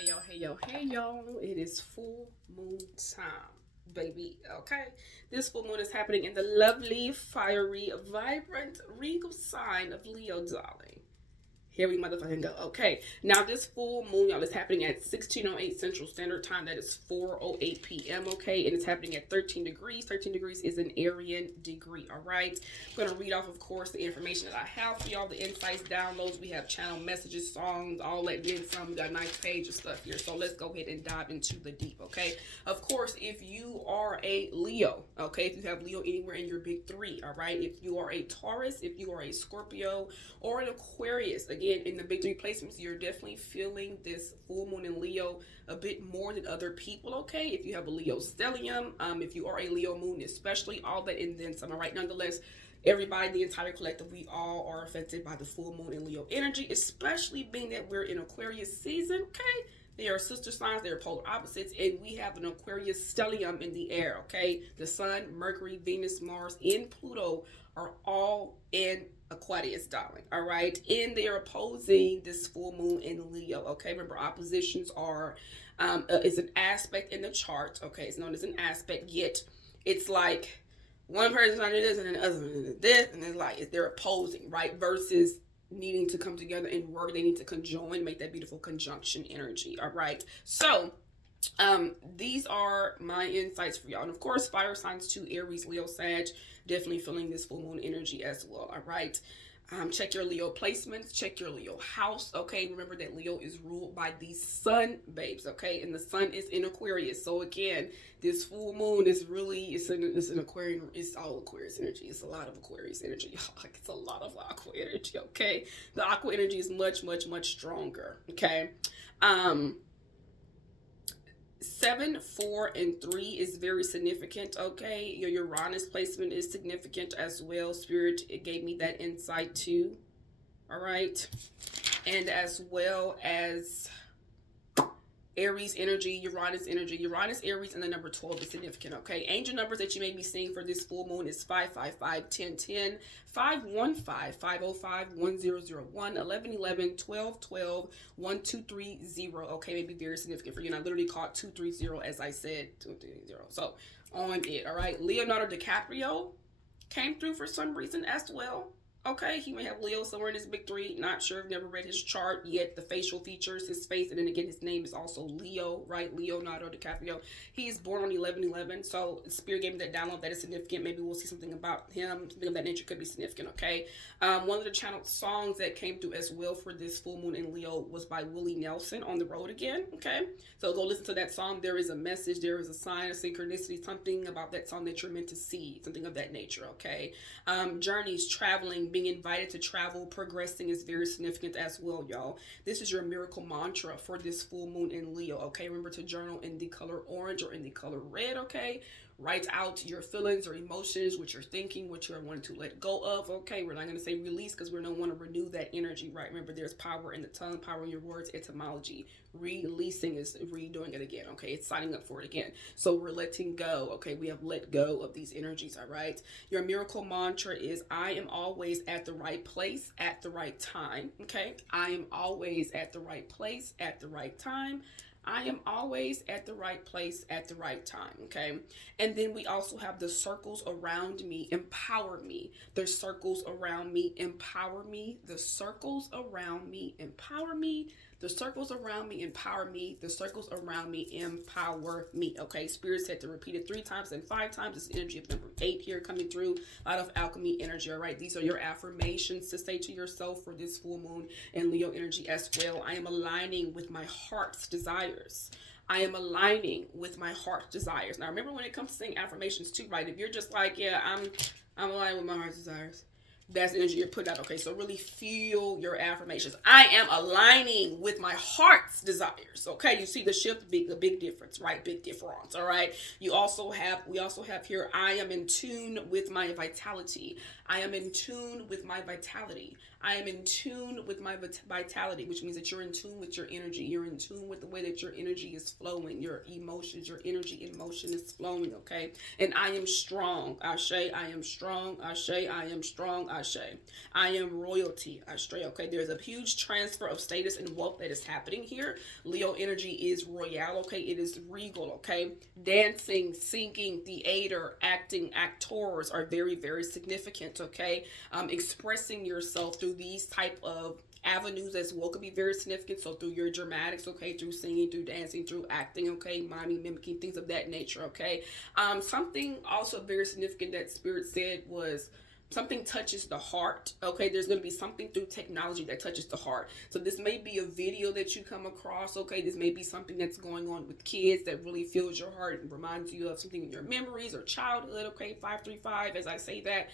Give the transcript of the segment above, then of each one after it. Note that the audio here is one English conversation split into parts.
Hey y'all. It is full moon time, baby. Okay. This full moon is happening in the lovely, fiery, vibrant, regal sign of Leo, darling. Here we motherfucking go. Okay. Now this full moon, y'all, is happening at 16:08 Central Standard Time. That is 4:08 p.m. Okay, and it's happening at 13 degrees. 13 degrees is an Aryan degree. All right. I'm gonna read off, of course, the information that I have for y'all, the insights, downloads. We have channel messages, songs, all that. Then some. We got a nice page of stuff here. So let's go ahead and dive into the deep. Okay. Of course, if you are a Leo, okay, if you have Leo anywhere in your big three, all right. If you are a Taurus, if you are a Scorpio, or an Aquarius, again, in the big three placements, you're definitely feeling this full moon in Leo a bit more than other people, okay? If you have a Leo stellium, if you are a Leo moon, especially, all that and then some. All right, nonetheless, everybody, the entire collective, we all are affected by the full moon in Leo energy, especially being that we're in Aquarius season, okay? They are sister signs, they are polar opposites, and we have an Aquarius stellium in the air, okay? The Sun, Mercury, Venus, Mars, and Pluto are all in Aquarius, darling. All right, and they are opposing this full moon in Leo. Okay, remember, oppositions are is an aspect in the chart. Okay, it's known as an aspect. Yet it's like one person's under this and then the other one is this, and it's like they're opposing, right? Versus needing to come together and work, they need to conjoin, make that beautiful conjunction energy. All right, so these are my insights for y'all, and of course, fire signs too: Aries, Leo, Sag. Definitely feeling this full moon energy as well. All right. Check your Leo placements, check your Leo house. Okay, remember that Leo is ruled by the sun, babes. Okay, and the sun is in Aquarius. So again, this full moon is really it's an Aquarian. It's all Aquarius energy. It's a lot of Aquarius energy. Like, it's a lot of aqua energy. Okay, the aqua energy is much stronger. Okay. 7, 4, and 3 is very significant. Okay, your Uranus placement is significant as well. Spirit, it gave me that insight too. All right, and as well as Aries energy, Uranus, Aries, and the number 12 is significant, okay? Angel numbers that you may be seeing for this full moon is 555, 1010, 515, 505, 1001, 1111, 1212, 1230, okay? May be very significant for you. And I literally caught 230 as I said, 230. So on it, all right? Leonardo DiCaprio came through for some reason as well. Okay, he may have Leo somewhere in his big three. Not sure. I've never read his chart yet. The facial features, his face, and then again, his name is also Leo, right? Leonardo DiCaprio. He is born on 11/11. So Spirit gave me that download that is significant. Maybe we'll see something about him. Something of that nature could be significant. Okay. One of the channeled songs that came through as well for this full moon in Leo was by Willie Nelson, "On the Road Again." Okay. So go listen to that song. There is a message. There is a sign, a synchronicity, something about that song that you're meant to see. Something of that nature. Okay. Journeys, traveling, being invited to travel, progressing is very significant as well, y'all. This is your miracle mantra for this full moon in Leo, okay? Remember to journal in the color orange or in the color red, okay? Write out your feelings or emotions, what you're thinking, what you're wanting to let go of, okay? We're not going to say release because we don't want to renew that energy, right? Remember, there's power in the tongue, power in your words, etymology. Releasing is redoing it again, okay? It's signing up for it again. So we're letting go, okay? We have let go of these energies, all right? Your miracle mantra is, I am always at the right place at the right time, okay? I am always at the right place at the right time. I am always at the right place at the right time, okay? And then we also have the circles around me empower me. The circles around me empower me. The circles around me empower me. The circles around me empower me. The circles around me empower me. Okay, Spirit said to repeat it 3 times and 5 times. This energy of number 8 here coming through. A lot of alchemy energy. All right, these are your affirmations to say to yourself for this full moon and Leo energy as well. I am aligning with my heart's desires. I am aligning with my heart's desires. Now, remember when it comes to saying affirmations too, right? If you're just like, yeah, I'm aligning with my heart's desires, that's the energy you're putting out. Okay, so really feel your affirmations. I am aligning with my heart's desires. Okay, you see the shift, a big difference, right? Big difference. All right. We also have here, I am in tune with my vitality. I am in tune with my vitality. I am in tune with my vitality, which means that you're in tune with your energy. You're in tune with the way that your energy is flowing, your emotions, your energy in motion is flowing, okay? And I am strong, Ashe. I am strong, Ashe. I am strong, Ashe. I am royalty, Ashe, okay? There's a huge transfer of status and wealth that is happening here. Leo energy is royal, okay? It is regal, okay? Dancing, singing, theater, acting, actors are very, very significant, okay? Expressing yourself through these type of avenues as well could be very significant. So through your dramatics, okay, through singing, through dancing, through acting, okay, miming, mimicking, things of that nature, okay. Something also very significant that Spirit said was something touches the heart, okay? There's going to be something through technology that touches the heart. So this may be a video that you come across, okay? This may be something that's going on with kids that really fills your heart and reminds you of something in your memories or childhood, okay? 535, as I say that.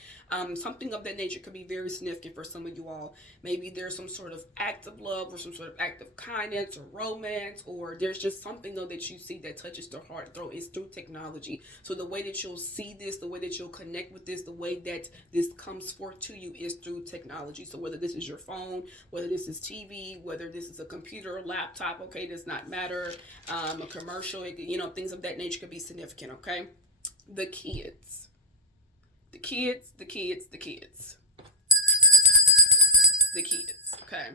Something of that nature could be very significant for some of you all. Maybe there's some sort of act of love or some sort of act of kindness or romance, or there's just something though that you see that touches the heart. Though it's through technology. So the way that you'll see this, the way that you'll connect with this, the way that this comes forth to you is through technology. So whether this is your phone, whether this is TV, whether this is a computer or laptop, okay, does not matter. A commercial, things of that nature could be significant, okay? The kids. The kids, the kids, the kids. The kids, okay?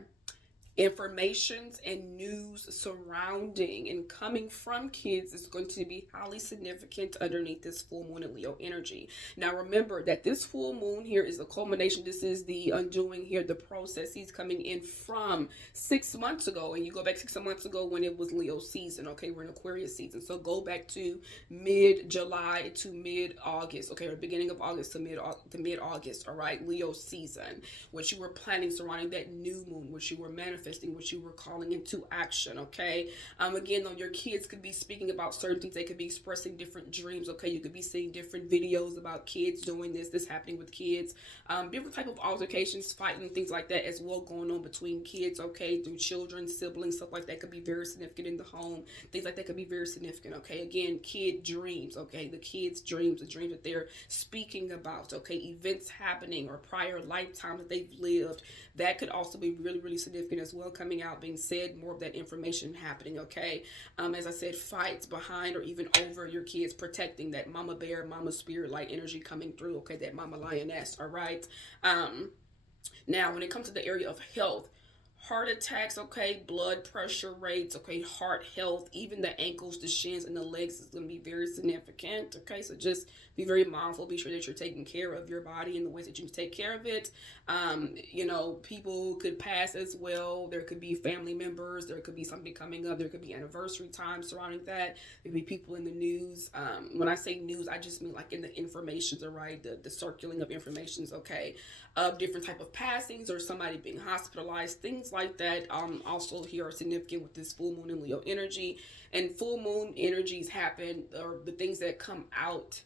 Informations and news surrounding and coming from kids is going to be highly significant underneath this full moon in Leo energy. Now remember that this full moon here is a culmination. This is the undoing here, the processes coming in from 6 months ago. And you go back 6 months ago when it was Leo season, okay? We're in Aquarius season. So go back to mid-July to mid-August, okay? Or beginning of August to mid-August, all right? Leo season. What you were planning surrounding that new moon, what you were manifesting, what you were calling into action, okay? Again, though, your kids could be speaking about certain things. They could be expressing different dreams, okay? You could be seeing different videos about kids doing this happening with kids. Different type of altercations, fighting, things like that as well going on between kids, okay? Through children, siblings, stuff like that could be very significant in the home. Things like that could be very significant, okay? Again, kid dreams, okay? The kids' dreams, the dreams that they're speaking about, okay? Events happening or prior lifetimes that they've lived. That could also be really, really significant as well, coming out, being said, more of that information happening, okay? As I said, fights behind or even over your kids, protecting that mama bear, mama spirit light energy coming through, okay? That mama lioness, all right? Now, when it comes to the area of health, heart attacks, okay, blood pressure rates, okay, heart health, even the ankles, the shins, and the legs is going to be very significant, okay? So just be very mindful. Be sure that you're taking care of your body in the ways that you take care of it. People could pass as well. There could be family members. There could be something coming up. There could be anniversary time surrounding that. There could be people in the news. When I say news, I just mean like in the informations, all right? The circling of informations, okay? Of different type of passings or somebody being hospitalized, things like that. Also here are significant with this full moon in Leo energy. And full moon energies happen, or the things that come out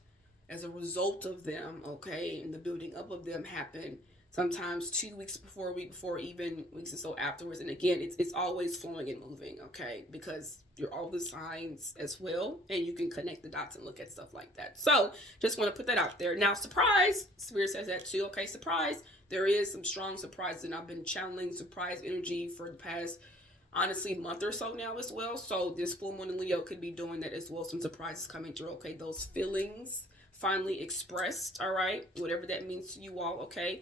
as a result of them, okay, and the building up of them happen sometimes 2 weeks before, a week before, even weeks or so afterwards. And again, it's always flowing and moving, okay, because you're all the signs as well, and you can connect the dots and look at stuff like that. So just want to put that out there. Now, surprise, Spirit says that too, okay, surprise. There is some strong surprises, and I've been channeling surprise energy for the past, honestly, month or so now as well. So this full moon in Leo could be doing that as well. Some surprises coming through, okay, those feelings finally expressed, all right, whatever that means to you all, okay,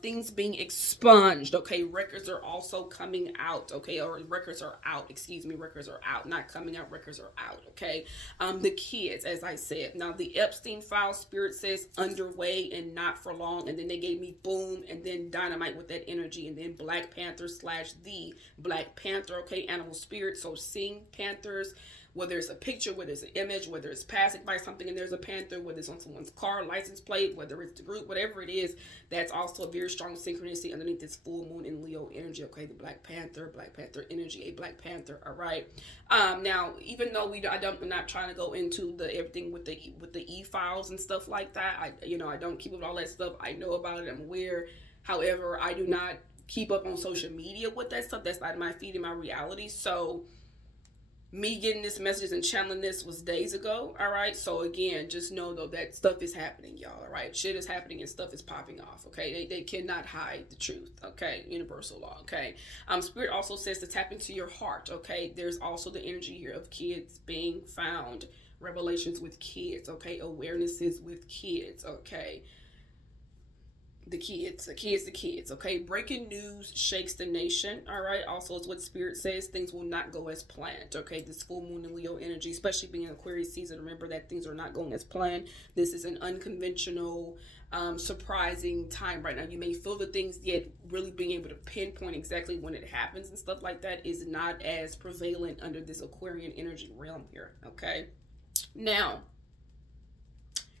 things being expunged, okay, records are also coming out, okay, or records are out, records are out, not coming out, records are out, okay, the kids, as I said. Now the Epstein file, Spirit says underway and not for long, and then they gave me boom, and then dynamite with that energy, and then Black Panther / the Black Panther, okay, animal spirit, so seeing panthers, whether it's a picture, whether it's an image, whether it's passing by something and there's a panther, whether it's on someone's car license plate, whether it's the group, whatever it is, that's also a very strong synchronicity underneath this full moon in Leo energy, okay? The Black Panther energy, a Black Panther, all right? Now, even though I'm not trying to go into the everything with the e-files and stuff like that, I don't keep up with all that stuff. I know about it, I'm aware. However, I do not keep up on social media with that stuff. That's not my feed and my reality. So me getting this message and channeling this was days ago. All right. So again, just know though that stuff is happening, y'all. All right. Shit is happening and stuff is popping off. Okay. They cannot hide the truth. Okay. Universal law. Okay. Spirit also says to tap into your heart. Okay. There's also the energy here of kids being found, revelations with kids. Okay. Awarenesses with kids. Okay. The kids, okay? Breaking news shakes the nation, all right? Also, it's what Spirit says, things will not go as planned, okay? This full moon and Leo energy, especially being in Aquarius season, remember that things are not going as planned. This is an unconventional, surprising time right now. You may feel the things, yet really being able to pinpoint exactly when it happens and stuff like that is not as prevalent under this Aquarian energy realm here, okay? Now,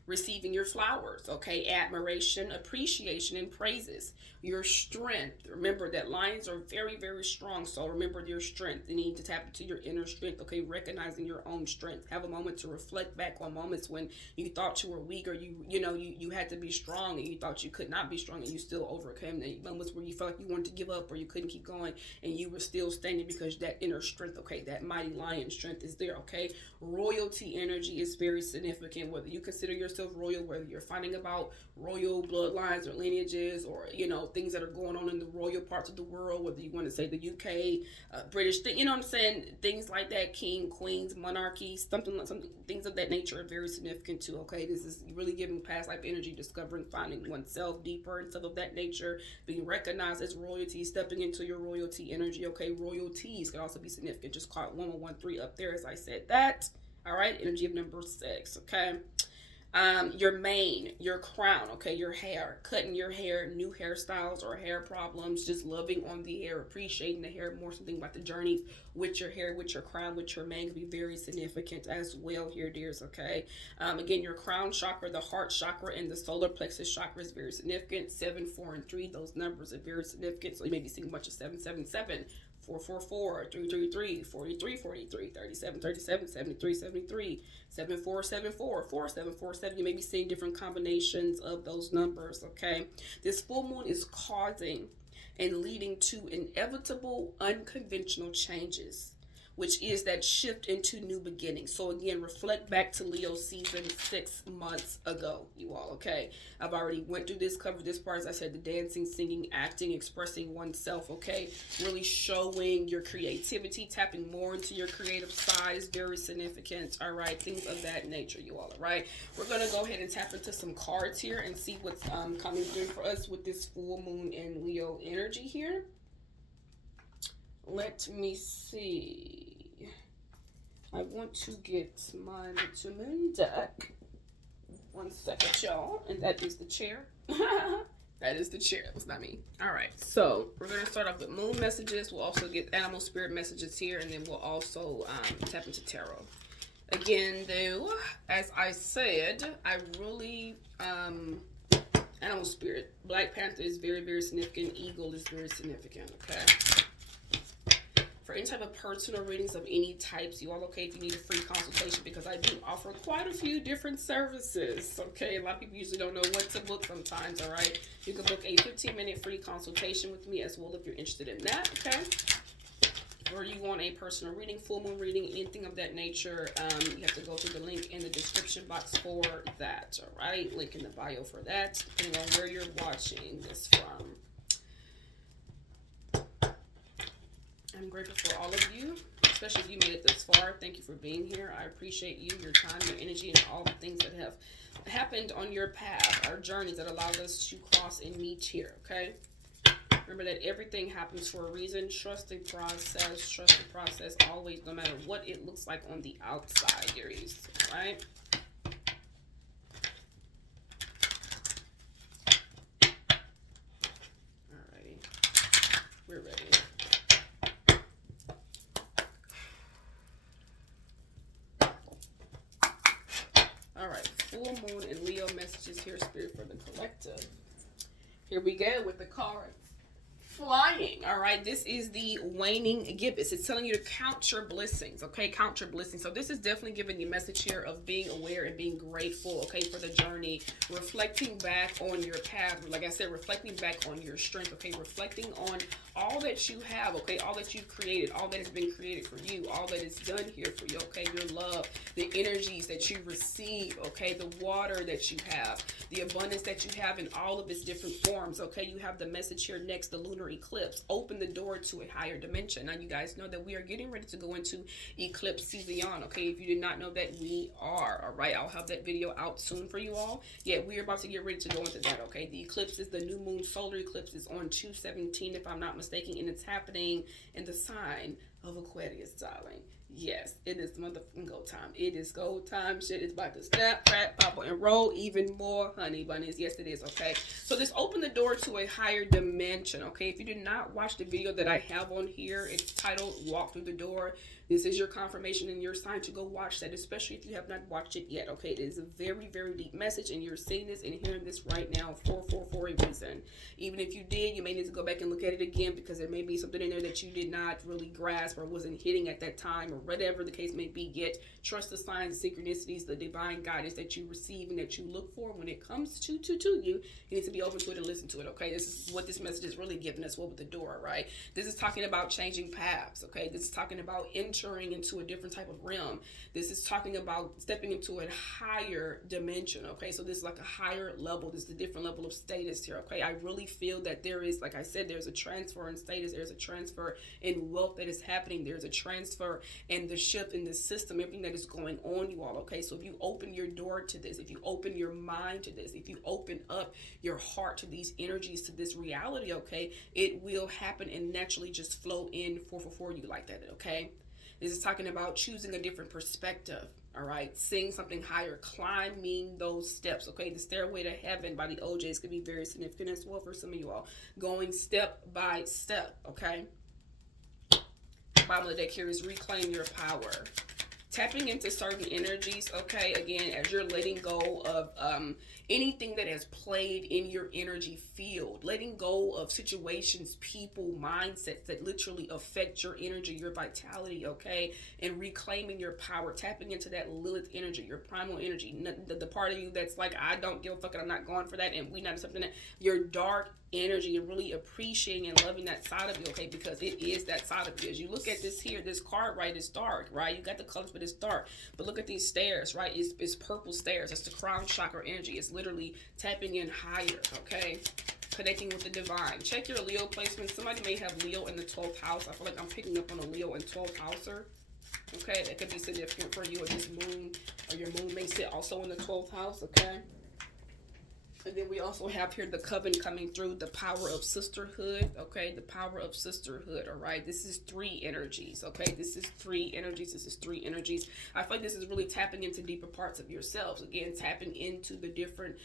receiving your flowers, okay? Admiration, appreciation, and praises. Your strength. Remember that lions are very, very strong. So remember your strength. You need to tap into your inner strength, okay? Recognizing your own strength. Have a moment to reflect back on moments when you thought you were weak, or you had to be strong and you thought you could not be strong and you still overcame. The moments where you felt like you wanted to give up or you couldn't keep going and you were still standing because that inner strength, okay? That mighty lion strength is there, okay? Royalty energy is very significant. Whether you consider yourself royal, whether you're finding about royal bloodlines or lineages, or things that are going on in the royal parts of the world, whether you want to say the UK, British, you know what I'm saying, things like that, king, queens, monarchy, something things of that nature are very significant too, okay? This is really giving past life energy, discovering, finding oneself deeper and stuff of that nature, being recognized as royalty, stepping into your royalty energy, okay? Royalties can also be significant. Just call it 1113 up there as I said that. All right, energy of number 6, okay? Your mane, your crown, okay, your hair, cutting your hair, new hairstyles or hair problems, just loving on the hair, appreciating the hair more, something about the journeys with your hair, with your crown, with your mane can be very significant as well here, dears, okay? Again, your crown chakra, the heart chakra, and the solar plexus chakra is very significant. 7, 4, and 3, those numbers are very significant. So you may be seeing a bunch of 777, 444, 333, 43, 43, 37, 37, 73, 73, 74, 74, 4747. You may be seeing different combinations of those numbers, okay? This full moon is causing and leading to inevitable unconventional changes, which is that shift into new beginnings. So again, reflect back to Leo season 6 months ago, you all, okay? I've already went through this, covered this part, as I said, the dancing, singing, acting, expressing oneself, okay? Really showing your creativity, tapping more into your creative side is very significant, all right? Things of that nature, you all, all right? We're going to go ahead and tap into some cards here and see what's coming through for us with this full moon and Leo energy here. Let me see. I want to get my little moon deck. 1 second, y'all. And that is the chair. That is the chair. That was not me. All right. So we're going to start off with moon messages. We'll also get animal spirit messages here. And then we'll also tap into tarot. Again, though, as I said, I really... animal spirit. Black Panther is very, very significant. Eagle is very significant. Okay. For any type of personal readings of any types, you all okay if you need a free consultation, because I do offer quite a few different services, okay? A lot of people usually don't know what to book sometimes, all right? You can book a 15-minute free consultation with me as well if you're interested in that, okay? Or you want a personal reading, full moon reading, anything of that nature, you have to go through the link in the description box for that, all right? Link in the bio for that, depending on where you're watching this from. I'm grateful for all of you, especially if you made it this far. Thank you for being here. I appreciate you, your time, your energy, and all the things that have happened on your path, our journeys that allowed us to cross and meet here, okay? Remember that everything happens for a reason. Trust the process always, no matter what it looks like on the outside, dearies, all right? Alrighty, we're ready. Alright, full moon and Leo messages here, spirit for the collective. Here we go with the cards. flying. All right, this is the waning gibbous. It's telling you to count your blessings. Okay, count your blessings. So this is definitely giving you a message here of being aware and being grateful, okay, for the journey, reflecting back on your path. Like I said, reflecting back on your strength, okay, reflecting on all that you have, okay, all that you've created, all that has been created for you, all that is done here for you, okay, your love, the energies that you receive, okay, the water that you have, the abundance that you have in all of its different forms, okay. You have the message here next, the lunar eclipse. Open the door to a higher dimension. Now you guys know that we are getting ready to go into eclipse season, okay. If you did not know that, we are, all right. I'll have that video out soon for you all. Yeah, we are about to get ready to go into that, okay. The eclipse is the new moon solar eclipse is on 2/17, if I'm not mistaken, and it's happening in the sign of Aquarius, darling. Yes, it is motherfucking go time. It is go time. Shit is about to snap, crack, pop, and roll even more, honey bunnies. Yes, it is, okay? So this open the door to a higher dimension, okay? If you did not watch the video that I have on here, it's titled Walk Through the Door. This is your confirmation and your sign to go watch that, especially if you have not watched it yet, okay? It is a very, very deep message, and you're seeing this and hearing this right now for a reason. Even if you did, you may need to go back and look at it again, because there may be something in there that you did not really grasp or wasn't hitting at that time, or whatever the case may be. Yet trust the signs, the synchronicities, the divine guidance that you receive and that you look for when it comes to you. You need to be open to it and listen to it, okay? This is what this message is really giving us. What with the door, right? This is talking about changing paths, okay? This is talking about entering into a different type of realm. This is talking about stepping into a higher dimension, okay? So this is like a higher level. This is a different level of status here, okay? I really feel that there is, like I said, there's a transfer in status. There's a transfer in wealth that is happening. There's a transfer in the shift in the system, everything that is going on, you all, okay? So if you open your door to this, if you open your mind to this, if you open up your heart to these energies, to this reality, okay, it will happen and naturally just flow in for you like that, okay? This is talking about choosing a different perspective, all right? Seeing something higher, climbing those steps, okay? The stairway to heaven by the OJs could be very significant as well for some of you all. Going step by step, okay? Bottom of the deck here is reclaim your power. Tapping into certain energies, okay, again, as you're letting go of anything that has played in your energy field, letting go of situations, people, mindsets that literally affect your energy, your vitality, okay, and reclaiming your power, tapping into that Lilith energy, your primal energy, the part of you that's like, I don't give a fuck, and I'm not going for that, and we not accepting that, your dark energy, and really appreciating and loving that side of you, okay, because it is that side of you. As you look at this here, this card, right, is dark, right? You got the colors, but it's dark. But look at these stairs, right? It's purple stairs. It's the crown chakra energy. It's literally tapping in higher, okay? Connecting with the divine. Check your Leo placement. Somebody may have Leo in the 12th house. I feel like I'm picking up on a Leo in 12th houser. Okay, that could be significant for you, or this moon, or your moon may sit also in the 12th house, okay? And then we also have here the coven coming through, the power of sisterhood, okay? The power of sisterhood, all right? This is three energies, okay? This is three energies. This is three energies. I feel like this is really tapping into deeper parts of yourselves. Again, tapping into the different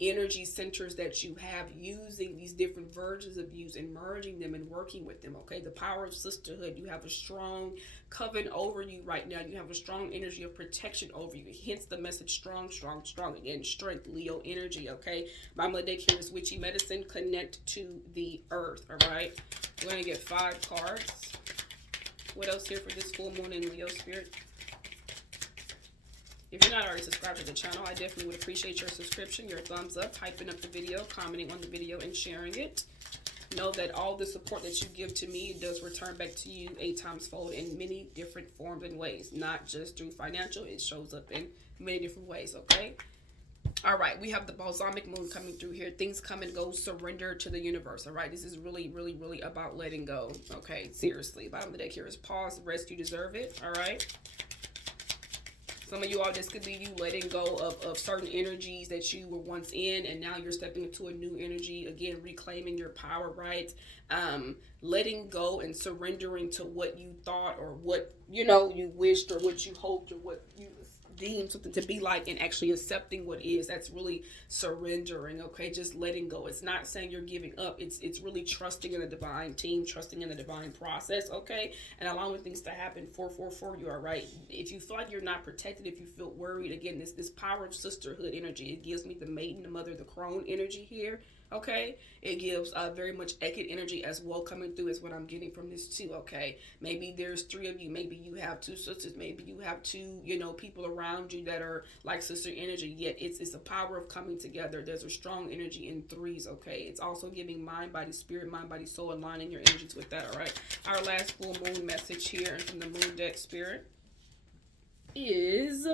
energy centers that you have, using these different versions of you and merging them and working with them, okay? The power of sisterhood. You have a strong coven over you right now. You have a strong energy of protection over you. Hence the message strong, strong, strong. Again, strength, Leo energy, okay? Bottom of the deck here is witchy medicine. Connect to the earth, all right? We're going to get 5 cards. What else here for this full moon in Leo spirit? If you're not already subscribed to the channel, I definitely would appreciate your subscription, your thumbs up, hyping up the video, commenting on the video, and sharing it. Know that all the support that you give to me does return back to you 8 times fold in many different forms and ways. Not just through financial, it shows up in many different ways, okay? All right, we have the balsamic moon coming through here. Things come and go. Surrender to the universe. All right, this is really, really, really about letting go. Okay, seriously. Bottom of the deck here is pause, rest, you deserve it. All right. Some of you all, this could be you letting go of certain energies that you were once in, and now you're stepping into a new energy. Again, reclaiming your power, right? Letting go and surrendering to what you thought, or what, you know, you wished, or what you hoped, or what you deemed something to be like, and actually accepting what is. That's really surrendering, okay? Just letting go. It's not saying you're giving up. It's really trusting in the divine team, trusting in the divine process, okay? And allowing things to happen for you, all right? If you feel like you're not protected, if you feel worried, again, this power of sisterhood energy, it gives me the maiden, the mother, the crone energy here. Okay, it gives very much Ekid energy as well coming through, is what I'm getting from this too. Okay, maybe there's three of you, maybe you have two sisters, maybe you have two, you know, people around you that are like sister energy, yet it's a power of coming together. There's a strong energy in threes. Okay, it's also giving mind, body, spirit, mind, body, soul, aligning your energies with that. All right, our last full moon message here from the moon deck spirit is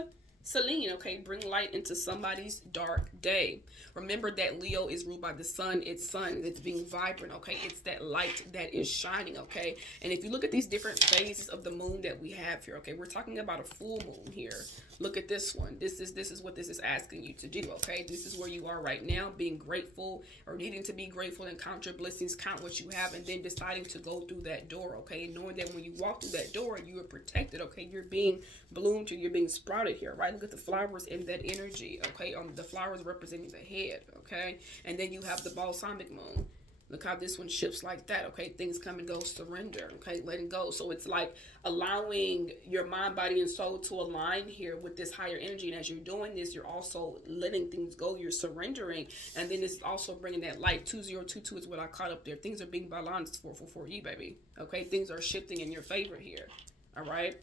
Celine. Okay, bring light into somebody's dark day. Remember that Leo is ruled by the sun. It's sun. It's being vibrant. Okay, it's that light that is shining. Okay, and if you look at these different phases of the moon that we have here, okay, we're talking about a full moon here. Look at this one. This is what this is asking you to do. Okay, this is where you are right now, being grateful or needing to be grateful and count your blessings, count what you have, and then deciding to go through that door. Okay, knowing that when you walk through that door, you are protected. Okay, you're being bloomed, you're being sprouted here. Right, look at the flowers in that energy. Okay, the flowers representing the head. Okay, and then you have the balsamic moon. Look how this one shifts like that. Okay, things come and go, surrender. Okay, letting go. So it's like allowing your mind, body, and soul to align here with this higher energy. And as you're doing this, you're also letting things go. You're surrendering, and then it's also bringing that light. 2022 is what I caught up there. Things are being balanced for you, baby. Okay, things are shifting in your favor here. All right.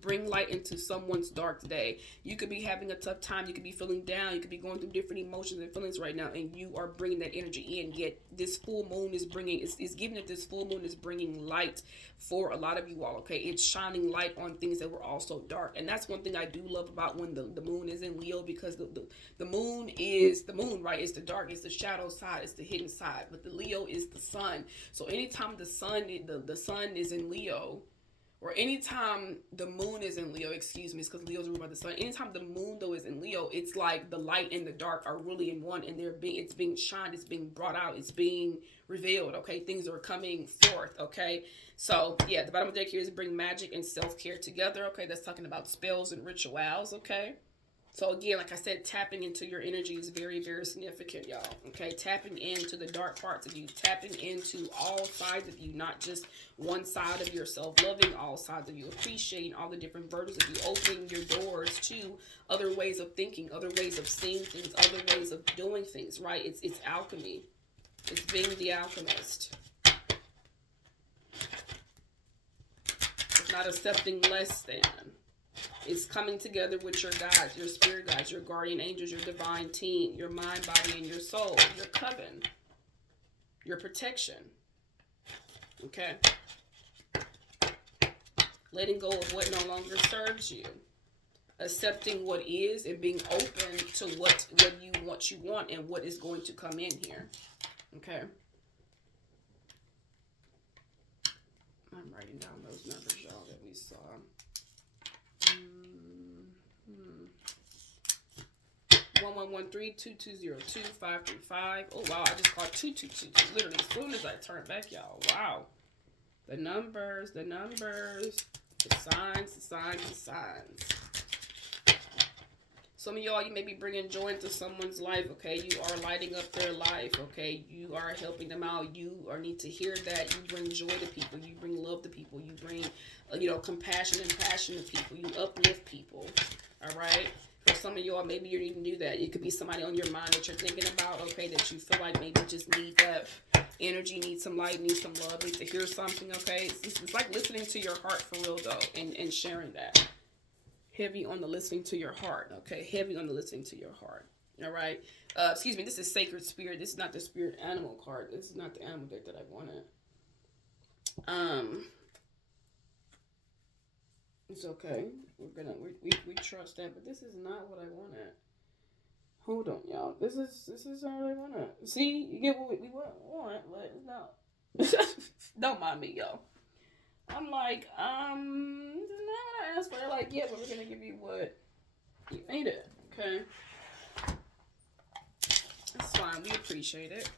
Bring light into someone's dark day. You could be having a tough time. You could be feeling down. You could be going through different emotions and feelings right now, and you are bringing that energy in. Yet this full moon is bringing, is giving that this full moon is bringing light for a lot of you all. Okay, it's shining light on things that were also dark, and that's one thing I do love about when the moon is in Leo, because the moon is the moon, right? It's the dark, it's the shadow side, it's the hidden side. But the Leo is the sun. So anytime the sun is in Leo, or anytime the moon is in Leo, excuse me, it's because Leo's ruled by the sun. Anytime the moon though is in Leo, it's like the light and the dark are really in one, and it's being shined, it's being brought out, it's being revealed. Okay, things are coming forth. Okay, so yeah, the bottom of the deck here is bring magic and self-care together. Okay, that's talking about spells and rituals. Okay. So again, like I said, tapping into your energy is very, very significant, y'all. Okay, tapping into the dark parts of you, tapping into all sides of you, not just one side of yourself, loving all sides of you, appreciating all the different versions of you, opening your doors to other ways of thinking, other ways of seeing things, other ways of doing things, right? It's alchemy. It's being the alchemist. It's not accepting less than. It's coming together with your guides, your spirit guides, your guardian angels, your divine team, your mind, body, and your soul, your coven, your protection. Okay. Letting go of what no longer serves you. Accepting what is and being open to what you want and what is going to come in here. Okay. I'm writing down those numbers, y'all, that we saw. 1113-2202-535. Oh wow, I just called 2222. Literally, as soon as I turn back, y'all. Wow. The numbers, the signs. Some of y'all, you may be bringing joy into someone's life, okay? You are lighting up their life, okay? You are helping them out. You need to hear that. You bring joy to people. You bring love to people. You bring, compassion and passion to people. You uplift people, all right? For some of y'all, maybe you need to do that. It could be somebody on your mind that you're thinking about, okay, that you feel like maybe just need that energy, need some light, need some love, need to hear something, okay? It's like listening to your heart for real, though, and sharing that. Heavy on the listening to your heart, okay? Heavy on the listening to your heart, all right? Excuse me, this is Sacred Spirit. This is not the Spirit Animal card. This is not the animal deck that I wanted. It's okay. We trust that, but this is not what I wanted. Hold on, y'all. This is not what I wanted. See, you get what we want, but no. Don't mind me, y'all. I'm like, this is not what I asked for. They're like, yeah, but we're gonna give you what you needed. Okay. That's fine. We appreciate it.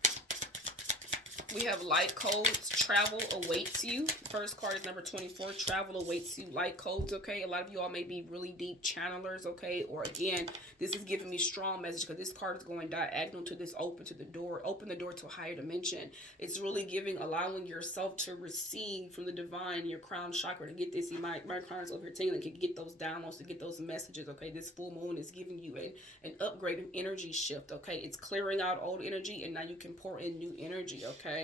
We have light codes. Travel awaits you. First card is number 24. Travel awaits you. Light codes, okay? A lot of you all may be really deep channelers, okay? Or again, this is giving me strong message because this card is going diagonal to this open to the door. Open the door to a higher dimension. It's really giving, allowing yourself to receive from the divine, your crown chakra, to get this. See, my crown is over here tingling, can get those downloads, to get those messages, okay? This full moon is giving you an upgrade, an energy shift, okay? It's clearing out old energy, and now you can pour in new energy, okay?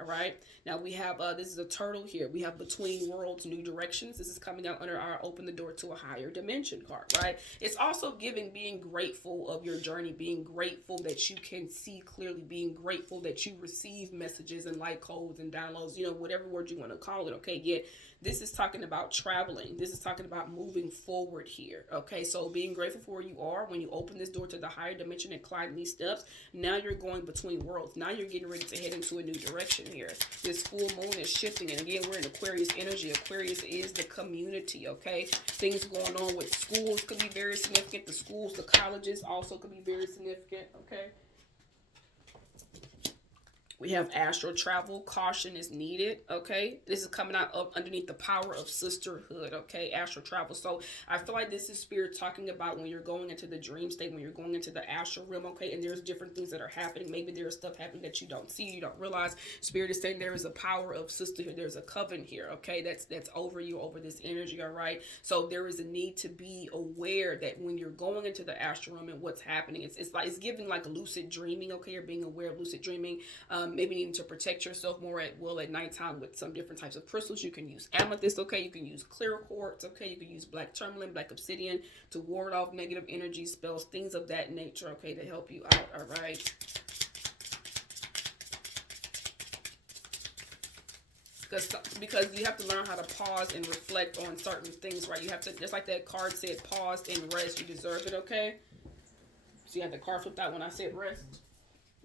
All right. Now we have, this is a turtle here. We have between worlds, new directions. This is coming out under our open the door to a higher dimension card, right? It's also giving being grateful of your journey, being grateful that you can see clearly, being grateful that you receive messages and light codes and downloads, you know, whatever word you want to call it. Okay. Yet this is talking about traveling. This is talking about moving forward here. Okay. So being grateful for where you are when you open this door to the higher dimension and climb these steps. Now you're going between worlds. Now you're getting ready to head into a new direction here. This full moon is shifting, and again, we're in Aquarius energy. Aquarius is the community, okay? Things going on with schools could be very significant. The schools, the colleges also could be very significant, okay? We have astral travel. Caution is needed, okay? This is coming out up underneath the power of sisterhood, okay? Astral travel. So I feel like this is spirit talking about when you're going into the dream state, when you're going into the astral realm, okay? And there's different things that are happening. Maybe there's stuff happening that you don't see, you don't realize. Spirit is saying there is a power of sisterhood. There's a coven here, okay? That's over you, over this energy, all right? So there is a need to be aware that when you're going into the astral realm and what's happening, it's like, it's giving like lucid dreaming, okay? Or being aware of lucid dreaming. Maybe needing to protect yourself more at will at nighttime with some different types of crystals. You can use amethyst, okay? You can use clear quartz, okay? You can use black tourmaline, black obsidian to ward off negative energy spells, things of that nature, okay, to help you out, all right? Because you have to learn how to pause and reflect on certain things, right? You have to, just like that card said, pause and rest. You deserve it, okay? So you had the card flipped out when I said rest.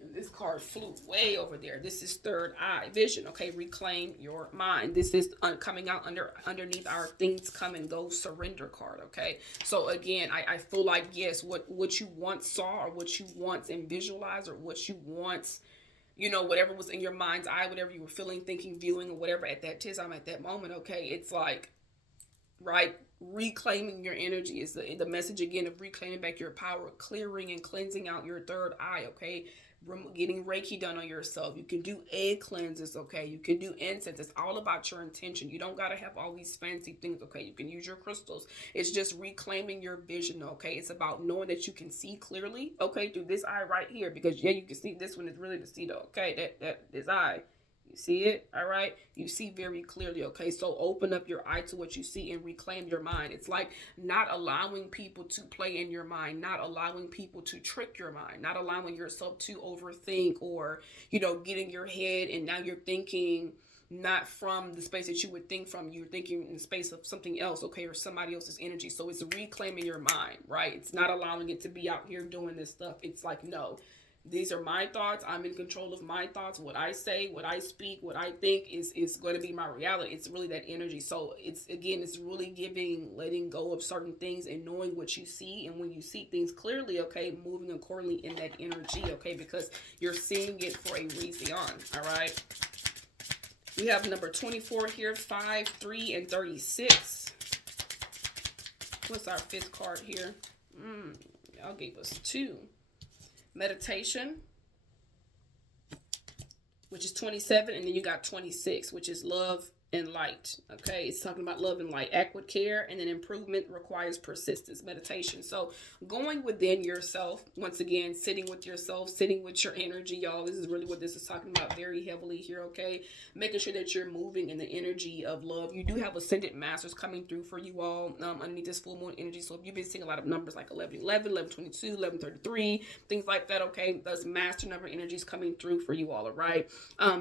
And this card flew way over there. This is third eye vision, okay? Reclaim your mind. This is coming out underneath our things come and go surrender card, okay? So again, I feel like, yes, what you once saw or what you once and visualized or what you once, you know, whatever was in your mind's eye, whatever you were feeling, thinking, viewing, or whatever at that time, at that moment, okay? It's like, right, reclaiming your energy is the message again of reclaiming back your power, clearing and cleansing out your third eye, okay? Getting Reiki done on yourself. You can do egg cleanses, okay? You can do incense. It's all about your intention. You don't got to have all these fancy things, okay? You can use your crystals. It's just reclaiming your vision, okay? It's about knowing that you can see clearly, okay, through this eye right here, because yeah, you can see this one is really the see, though, okay? This eye. You see it? All right. You see very clearly. Okay. So open up your eye to what you see and reclaim your mind. It's like not allowing people to play in your mind, not allowing people to trick your mind, not allowing yourself to overthink or, you know, get in your head. And now you're thinking not from the space that you would think from. You're thinking in the space of something else, okay, or somebody else's energy. So it's reclaiming your mind, right? It's not allowing it to be out here doing this stuff. It's like, no. These are my thoughts. I'm in control of my thoughts. What I say, what I speak, what I think is going to be my reality. It's really that energy. So it's really letting go of certain things and knowing what you see. And when you see things clearly, okay, moving accordingly in that energy, okay, because you're seeing it for a reason, all right? We have number 24 here, 5, 3, and 36. What's our fifth card here? Y'all gave us 2. Meditation, which is 27, and then you got 26, which is love and light. Okay, it's talking about love and light. Act with care, and then improvement requires persistence. Meditation. So going within yourself, once again, sitting with yourself, sitting with your energy, y'all. This is really what this is talking about very heavily here, okay? Making sure that you're moving in the energy of love. You do have ascended masters coming through for you all underneath this full moon energy. So if you've been seeing a lot of numbers like 1111, 1122, 1133, things like that, okay? Those master number energies coming through for you all, all right?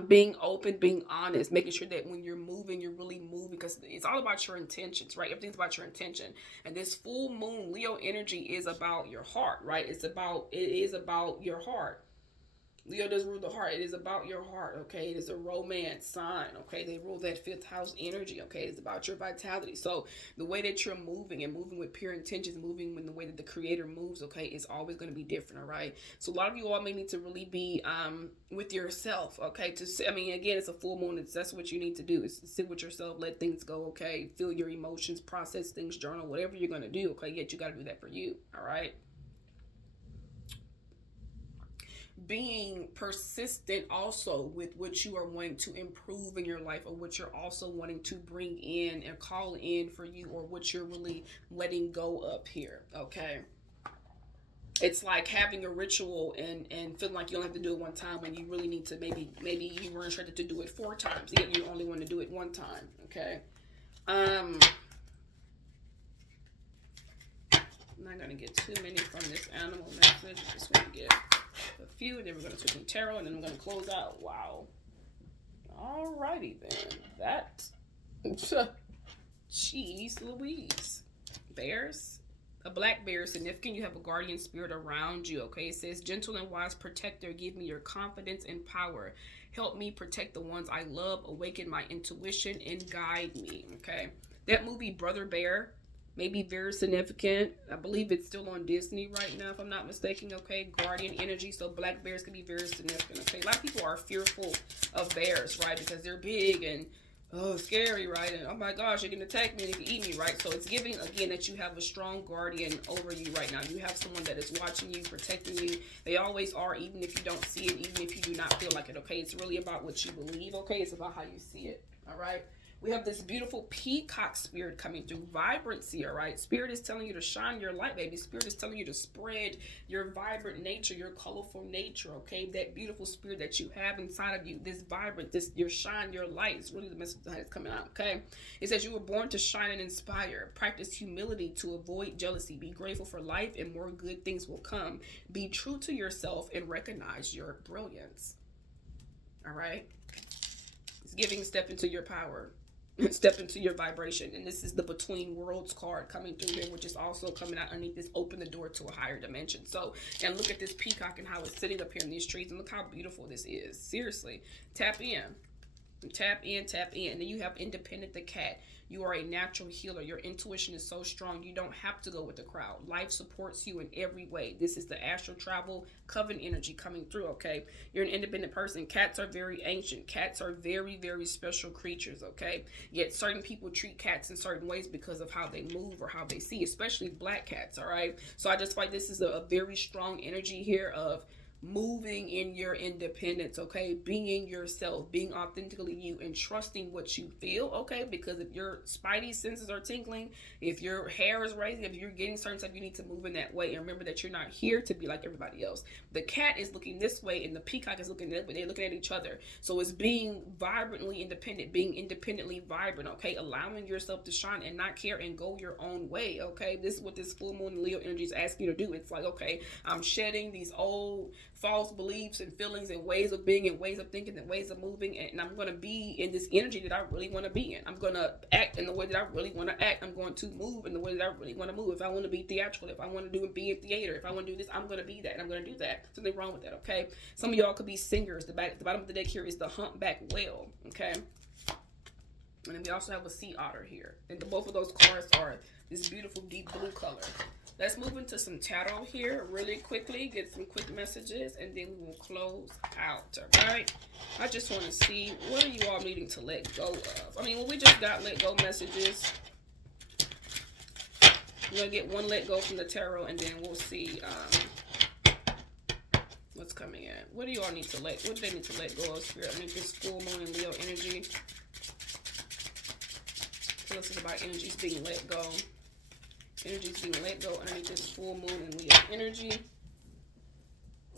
Being open, being honest, making sure that when you're moving, you're really moving, because it's all about your intentions, right? Everything's about your intention. And this full moon Leo energy is about your heart, right? It is about your heart. Leo does rule the heart. It is about your heart, okay? It is a romance sign, okay? They rule that fifth house energy, okay? It's about your vitality. So the way that you're moving and moving with pure intentions, moving in the way that the creator moves, okay, is always going to be different, all right? So a lot of you all may need to really be with yourself, okay? I mean, again, it's a full moon. That's what you need to do is sit with yourself, let things go, okay? Feel your emotions, process things, journal, whatever you're going to do, okay? Yet you got to do that for you, all right? Being persistent also with what you are wanting to improve in your life, or what you're also wanting to bring in and call in for you, or what you're really letting go up here, okay? It's like having a ritual and feeling like you don't have to do it one time when you really need to. Maybe you were instructed to do it 4 times, yet you only want to do it 1 time, okay? I'm not gonna get too many from this animal message. I just want to get a few, and then we're going to switch some tarot, and then we're going to close out. Wow. Alrighty then. That. Jeez Louise. Bears. A black bear is significant. You have a guardian spirit around you, okay? It says, gentle and wise protector, give me your confidence and power. Help me protect the ones I love, awaken my intuition, and guide me, okay? That movie, Brother Bear, may be very significant. I believe it's still on Disney right now, if I'm not mistaken, okay? Guardian energy, so black bears can be very significant, okay? A lot of people are fearful of bears, right? Because they're big and, oh, scary, right? And, oh my gosh, they can attack me and they can eat me, right? So it's giving, again, that you have a strong guardian over you right now. You have someone that is watching you, protecting you. They always are, even if you don't see it, even if you do not feel like it, okay? It's really about what you believe, okay? It's about how you see it, all right? We have this beautiful peacock spirit coming through. Vibrancy, all right? Spirit is telling you to shine your light, baby. Spirit is telling you to spread your vibrant nature, your colorful nature, okay? That beautiful spirit that you have inside of you, this vibrant, this your shine, your light. It's really the message that is coming out, okay? It says you were born to shine and inspire. Practice humility to avoid jealousy. Be grateful for life and more good things will come. Be true to yourself and recognize your brilliance, all right? It's giving step into your power. Step into your vibration. And this is the Between Worlds card coming through here, which is also coming out underneath this, open the door to a higher dimension. So, and look at this peacock and how it's sitting up here in these trees, and look how beautiful this is. Seriously, tap in. Tap in, tap in. And then you have Independent the cat. You are a natural healer. Your intuition is so strong. You don't have to go with the crowd. Life supports you in every way. This is the astral travel coven energy coming through, okay? You're an independent person. Cats are very ancient. Cats are very, very special creatures, okay? Yet certain people treat cats in certain ways because of how they move or how they see, especially black cats, all right? So I just find this is a very strong energy here of moving in your independence, okay? Being yourself, being authentically you, and trusting what you feel, okay? Because if your spidey senses are tingling, if your hair is raising, if you're getting certain stuff, you need to move in that way. And remember that you're not here to be like everybody else. The cat is looking this way and the peacock is looking that way. They're looking at each other. So it's being vibrantly independent, being independently vibrant, okay? Allowing yourself to shine and not care and go your own way, okay? This is what this full moon Leo energy is asking you to do. It's like, okay, I'm shedding these old false beliefs and feelings and ways of being and ways of thinking and ways of moving, and I'm going to be in this energy that I really want to be in. I'm going to act in the way that I really want to act. I'm going to move in the way that I really want to move. If I want to be theatrical, if I want to be in theater, if I want to do this, I'm going to be that, and I'm going to do that. Something wrong with that, okay? Some of y'all could be singers. The bottom of the deck here is the humpback whale, okay? And then we also have a sea otter here. And both of those cards are this beautiful deep blue color. Let's move into some tarot here really quickly, get some quick messages, and then we will close out, all right? I just want to see, what are you all needing to let go of? I mean, well, we just got let go messages. We're going to get one let go from the tarot, and then we'll see what's coming in. What do you all need to what do they need to let go of, Spirit? I need this full moon and Leo energy. Tell us about energies being let go. Energy's being let go underneath this full moon and Leo energy.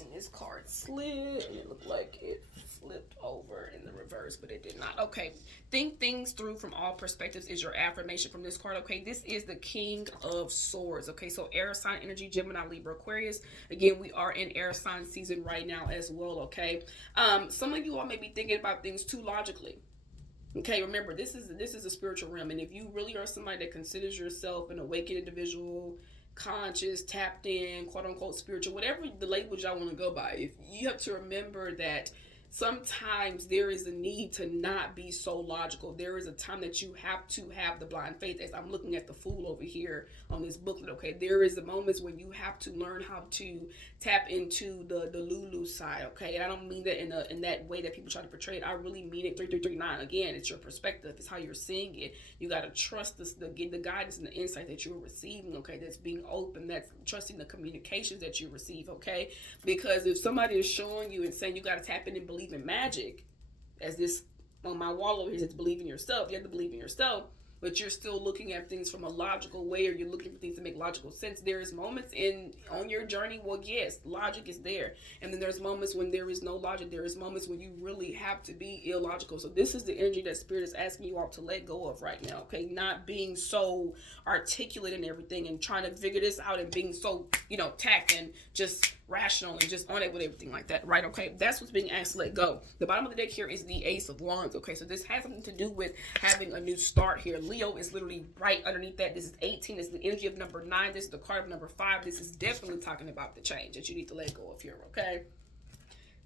And this card slid, and it looked like it flipped over in the reverse, but it did not. Okay, think things through from all perspectives is your affirmation from this card, okay? This is the King of Swords, okay? So air sign energy, Gemini, Libra, Aquarius. Again, we are in air sign season right now as well, okay? Some of you all may be thinking about things too logically. Okay, remember, this is a spiritual realm, and if you really are somebody that considers yourself an awakened individual, conscious, tapped in, quote unquote spiritual, whatever the language I want to go by. If you have to remember that sometimes there is a need to not be so logical. There is a time that you have to have the blind faith. As I'm looking at the Fool over here on this booklet, okay, there is a moments when you have to learn how to tap into the Lulu side, okay. And I don't mean that in that way that people try to portray it. I really mean it. 3339. Again, it's your perspective. It's how you're seeing it. You got to trust the guidance and the insight that you're receiving, okay. That's being open. That's trusting the communications that you receive, okay. Because if somebody is showing you and saying you got to tap in and believe in magic, as this on my wall over here says, believe in yourself. You have to believe in yourself, but you're still looking at things from a logical way, or you're looking for things to make logical sense. There is moments on your journey, well, yes, logic is there, and then there's moments when there is no logic. There is moments when you really have to be illogical. So this is the energy that Spirit is asking you all to let go of right now, okay? Not being so articulate in everything and trying to figure this out and being so, tact and just rational and just on it with everything like that, right? Okay, that's what's being asked to let go. The bottom of the deck here is the Ace of Wands, okay? So this has something to do with having a new start here. Leo is literally right underneath that. This is 18. This is the energy of number 9. This is the card of number 5. This is definitely talking about the change that you need to let go of here, okay?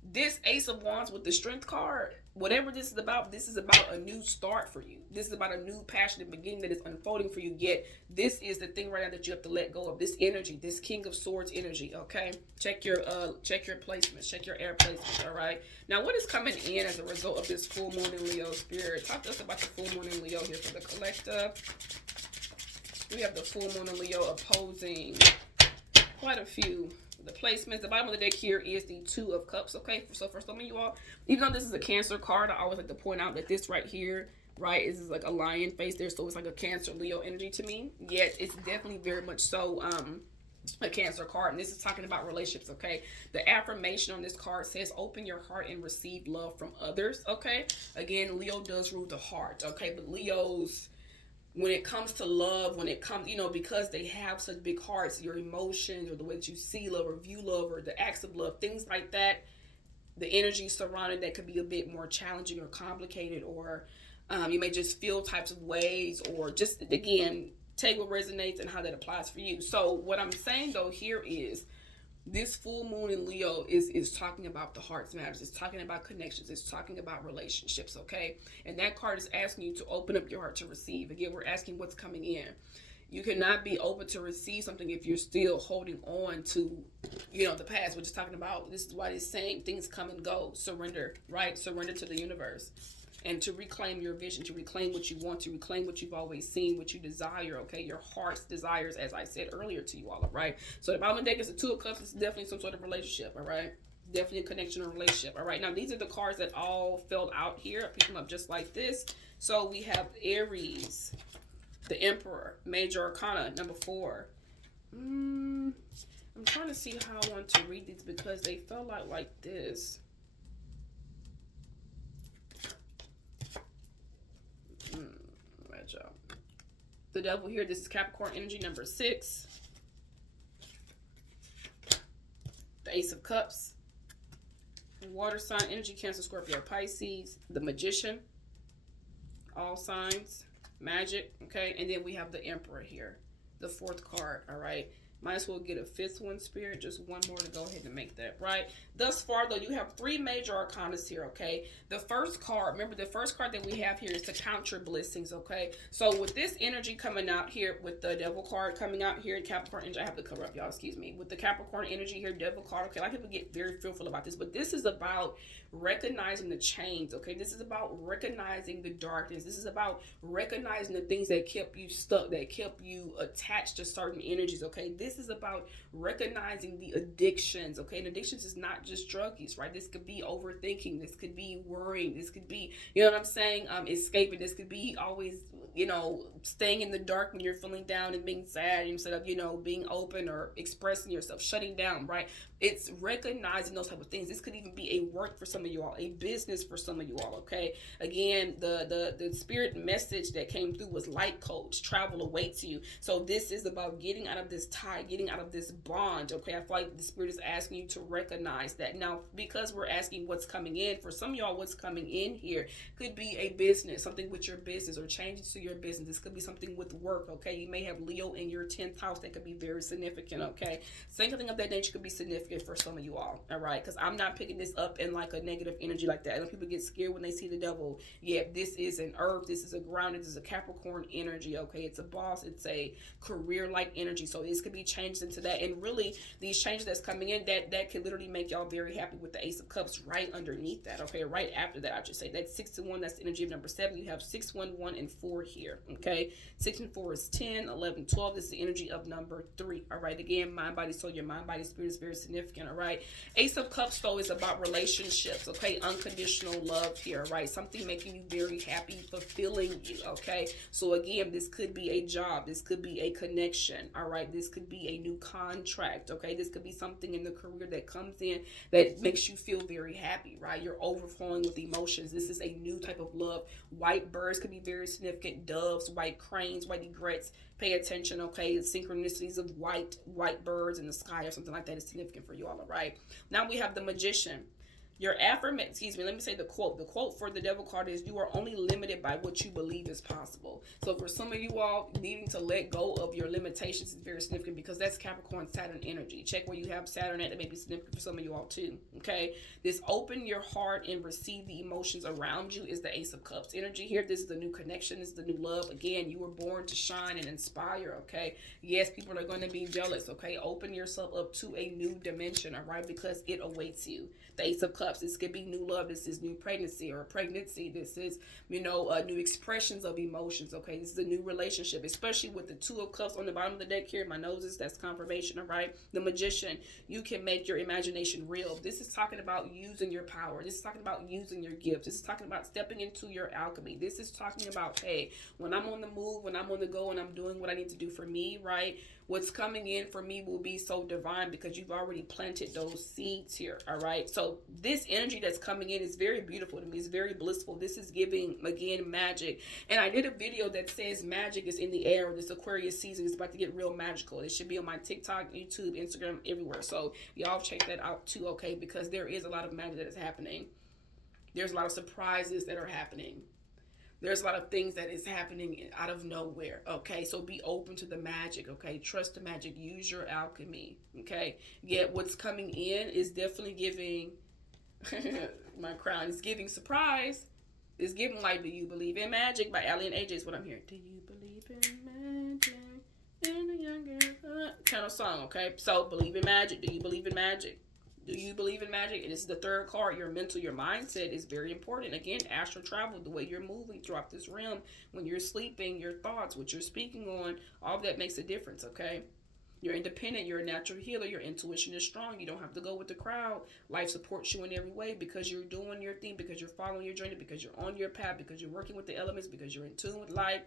This Ace of Wands with the Strength card, whatever this is about a new start for you. This is about a new passionate beginning that is unfolding for you. Yet this is the thing right now that you have to let go of. This energy, this King of Swords energy, okay? Check your placements, check your air placements, all right? Now, what is coming in as a result of this full moon in Leo, Spirit? Talk to us about the full moon in Leo here for the collective. We have the full moon in Leo opposing quite a few. The placements, the bottom of the deck here is the Two of Cups, okay? So for some of you all, even though this is a Cancer card, I always like to point out that this right here, right, is like a lion face there, so it's like a Cancer Leo energy to me. Yet it's definitely very much so a Cancer card, and this is talking about relationships, okay? The affirmation on this card says open your heart and receive love from others, okay? Again, Leo does rule the heart, okay? But Leo's, when it comes to love, when it comes, because they have such big hearts, your emotions or the way that you see love or view love or the acts of love, things like that, the energy surrounding that could be a bit more challenging or complicated, or you may just feel types of ways, or just, again, take what resonates and how that applies for you. So what I'm saying though here is, this full moon in Leo is talking about the heart's matters. It's talking about connections. It's talking about relationships, okay? And that card is asking you to open up your heart to receive. Again, we're asking what's coming in. You cannot be open to receive something if you're still holding on to, the past. We're just talking about, this is why it's saying things come and go. Surrender, right? Surrender to the universe. And to reclaim your vision, to reclaim what you want, to reclaim what you've always seen, what you desire, okay? Your heart's desires, as I said earlier to you all, all right? So the bottom of the deck is the Two of Cups. It's definitely some sort of relationship, all right? Definitely a connection or relationship, all right? Now, these are the cards that all filled out here. I picked them up just like this. So we have Aries, the Emperor, Major Arcana, number 4. I'm trying to see how I want to read these because they fell out like this. The Devil here, this is Capricorn energy, number 6. The Ace of Cups. Water sign energy, Cancer, Scorpio, Pisces. The Magician. All signs. Magic, okay? And then we have the Emperor here. The 4th card, all right? Might as well get a 5th one, Spirit. Just one more to go ahead and make that right. Thus far, though, you have 3 major arcanas here, okay? The first card, remember the first card that we have here is to count your blessings, okay? So with this energy coming out here, with the Devil card coming out here, Capricorn energy, I have to cover up, y'all, excuse me. With the Capricorn energy here, Devil card, okay? A lot of people get very fearful about this, but this is about recognizing the chains, okay? This is about recognizing the darkness. This is about recognizing the things that kept you stuck, that kept you attached to certain energies, okay? This is about recognizing the addictions, okay? And addictions is not just drug use, right? This could be overthinking. This could be worrying. This could be, you know what I'm saying? Escaping. This could be always, staying in the dark when you're feeling down and being sad instead of, being open or expressing yourself, shutting down, right? It's recognizing those type of things. This could even be a work for some of you all, a business for some of you all, okay? Again, the spirit message that came through was light coach, travel awaits you. So this is about getting out of this tie right? Getting out of this bond, okay? I feel like the Spirit is asking you to recognize that. Now, because we're asking what's coming in, for some of y'all, what's coming in here could be a business, something with your business or changes to your business. This could be something with work, okay? You may have Leo in your 10th house. That could be very significant, okay? Something of that nature could be significant for some of you all right? Because I'm not picking this up in like a negative energy like that. I know people get scared when they see the devil. Yeah, this is an earth. This is a ground. This is a Capricorn energy, okay? It's a boss. It's a career-like energy. So this could be changed into that. And really, these changes that's coming in, that could literally make y'all very happy with the Ace of Cups right underneath that, okay? Right after that, I should say. That's 6 and 1. That's the energy of number 7. You have 6, 1, 1, and 4 here, okay? 6 and 4 is 10, 11, 12. This is the energy of number 3, all right? Again, mind, body, soul. Your mind, body, spirit is very significant, all right? Ace of Cups, though, is about relationships, okay? Unconditional love here, right? Something making you very happy, fulfilling you, okay? So again, this could be a job. This could be a connection, all right? This could be a new contract, okay? This could be something in the career that comes in that makes you feel very happy, right? You're overflowing with emotions. This is a new type of love. White birds could be very significant. Doves, white cranes, white egrets. Pay attention, okay? Synchronicities of white birds in the sky or something like that is significant for you all right? Now we have the Magician. Your affirmation, excuse me, let me say the quote. The quote for the Devil card is, you are only limited by what you believe is possible. So for some of you all, needing to let go of your limitations is very significant because that's Capricorn Saturn energy. Check where you have Saturn at. That may be significant for some of you all too, okay? This open your heart and receive the emotions around you is the Ace of Cups energy here. This is the new connection. This is the new love. Again, you were born to shine and inspire, okay? Yes, people are going to be jealous, okay? Open yourself up to a new dimension, all right? Because it awaits you. The Ace of Cups. This could be new love. This is new pregnancy or pregnancy. This is, new expressions of emotions. Okay, this is a new relationship, especially with the 2 of Cups on the bottom of the deck here. My noses, that's confirmation. All right. The Magician. You can make your imagination real. This is talking about using your power. This is talking about using your gifts. This is talking about stepping into your alchemy. This is talking about, hey, when I'm on the move, when I'm on the go, and I'm doing what I need to do for me, right? What's coming in for me will be so divine because you've already planted those seeds here, all right? So this energy that's coming in is very beautiful to me. It's very blissful. This is giving, again, magic. And I did a video that says magic is in the air. This Aquarius season is about to get real magical. It should be on my TikTok, YouTube, Instagram, everywhere. So y'all check that out too, okay? Because there is a lot of magic that is happening. There's a lot of surprises that are happening. There's a lot of things that is happening out of nowhere, okay? So be open to the magic, okay? Trust the magic. Use your alchemy, okay? Yet what's coming in is definitely giving, my crown is giving surprise. It's giving like, do you believe in magic by Allie and AJ is what I'm hearing. Do you believe in magic? In a younger kind of song, okay? So believe in magic. Do you believe in magic? Do you believe in magic? And this is the 3rd card. Your mental, your mindset is very important. Again, astral travel, the way you're moving throughout this realm, when you're sleeping, your thoughts, what you're speaking on, all of that makes a difference, okay? You're independent. You're a natural healer. Your intuition is strong. You don't have to go with the crowd. Life supports you in every way because you're doing your thing, because you're following your journey, because you're on your path, because you're working with the elements, because you're in tune with life.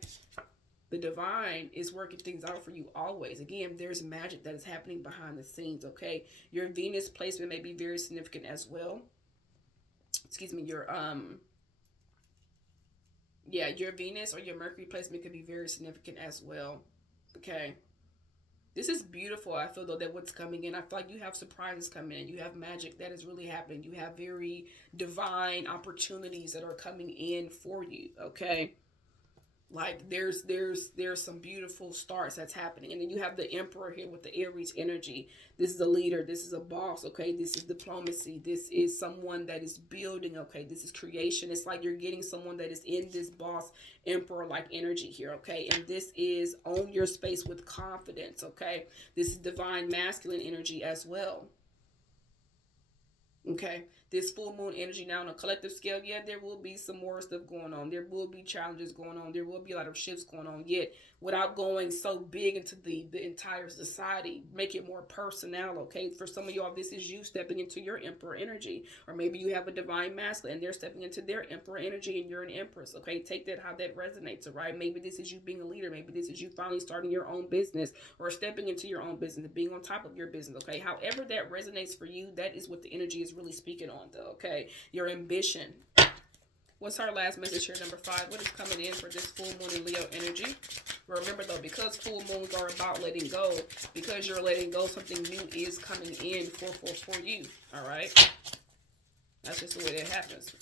The divine is working things out for you always. Again, there's magic that is happening behind the scenes, okay? Your Venus placement may be very significant as well. Excuse me, your Venus or your Mercury placement could be very significant as well, okay? This is beautiful. I feel, though, that what's coming in, I feel like you have surprises coming in. You have magic that is really happening. You have very divine opportunities that are coming in for you, okay? Like there's some beautiful starts that's happening. And then you have the Emperor here with the Aries energy. This is a leader. This is a boss. Okay. This is diplomacy. This is someone that is building. Okay. This is creation. It's like you're getting someone that is in this boss Emperor like energy here. Okay. And this is own your space with confidence. Okay. This is divine masculine energy as well. Okay, this full moon energy now on a collective scale, yeah, there will be some more stuff going on. There will be challenges going on. There will be a lot of shifts going on. Yet, without going so big into the entire society, make it more personal, okay? For some of y'all, this is you stepping into your emperor energy. Or maybe you have a divine masculine and they're stepping into their emperor energy and you're an empress, okay? Take that how that resonates, all right? Maybe this is you being a leader. Maybe this is you finally starting your own business or stepping into your own business and being on top of your business, okay? However that resonates for you, that is what the energy is really speaking on, though, okay? Your ambition. What's our last message here, number 5? What is coming in for this full moon in Leo energy? Remember, though, because full moons are about letting go, because you're letting go, something new is coming in for you. All right? That's just the way that happens.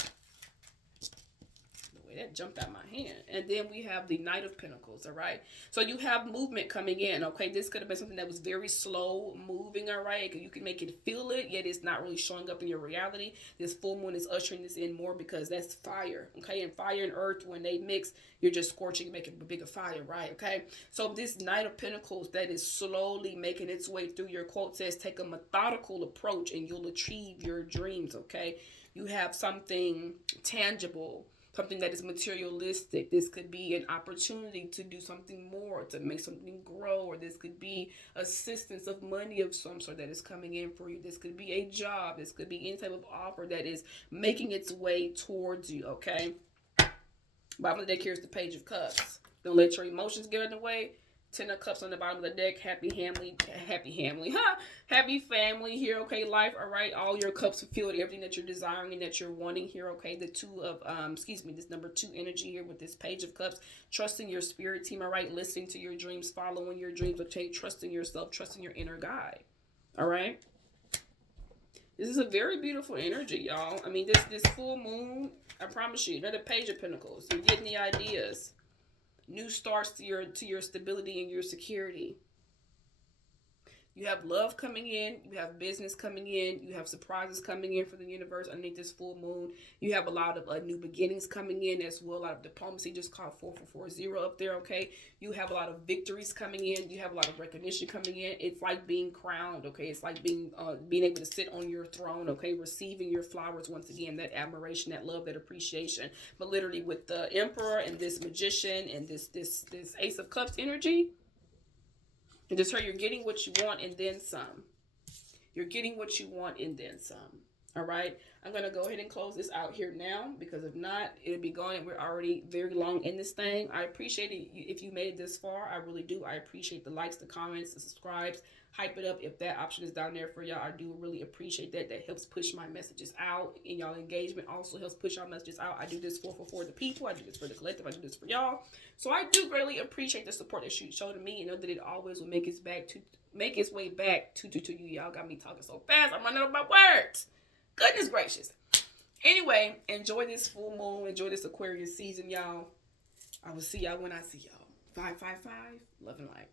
That jumped out my hand. And then we have the Knight of Pentacles, all right? So you have movement coming in, okay? This could have been something that was very slow moving, all right? You can make it feel it, yet it's not really showing up in your reality. This full moon is ushering this in more because that's fire, okay? And fire and earth, when they mix, you're just scorching and making a bigger fire, right? Okay? So this Knight of Pentacles that is slowly making its way through, your quote says, take a methodical approach and you'll achieve your dreams, okay? You have something tangible, something that is materialistic. This could be an opportunity to do something more, to make something grow, or this could be assistance of money of some sort that is coming in for you. This could be a job. This could be any type of offer that is making its way towards you, okay? Bottom of the deck, here's the Page of Cups. Don't let your emotions get in the way. 10 of Cups on the bottom of the deck. Happy family, happy family here, okay? Life, all right? All your cups fulfilled, everything that you're desiring and that you're wanting here, okay? The this number 2 energy here with this Page of Cups. Trusting your spirit team, all right? Listening to your dreams, following your dreams, okay? Trusting yourself, trusting your inner guide, all right? This is a very beautiful energy, y'all. I mean, this full moon, I promise you, another Page of Pentacles. You're getting the ideas. New starts to your stability and your security. You have love coming in. You have business coming in. You have surprises coming in for the universe underneath this full moon. You have a lot of new beginnings coming in as well. A lot of diplomacy, just called 4440 up there, okay? You have a lot of victories coming in. You have a lot of recognition coming in. It's like being crowned, okay? It's like being able to sit on your throne, okay? Receiving your flowers once again, that admiration, that love, that appreciation. But literally with the Emperor and this Magician and this Ace of Cups energy, and just you're getting what you want and then some. You're getting what you want and then some. All right. I'm going to go ahead and close this out here now, because if not, it'll be gone and we're already very long in this thing. I appreciate it if you made it this far. I really do. I appreciate the likes, the comments, the subscribes. Hype it up if that option is down there for y'all. I do really appreciate that. That helps push my messages out, and y'all engagement also helps push our messages out. I do this for the people. I do this for the collective. I do this for y'all. So I do greatly appreciate the support that you show to me, and know that it always will make its way back to you. Y'all got me talking so fast. I'm running out of my words. Goodness gracious. Anyway, enjoy this full moon. Enjoy this Aquarius season, y'all. I will see y'all when I see y'all. 555. Love and light.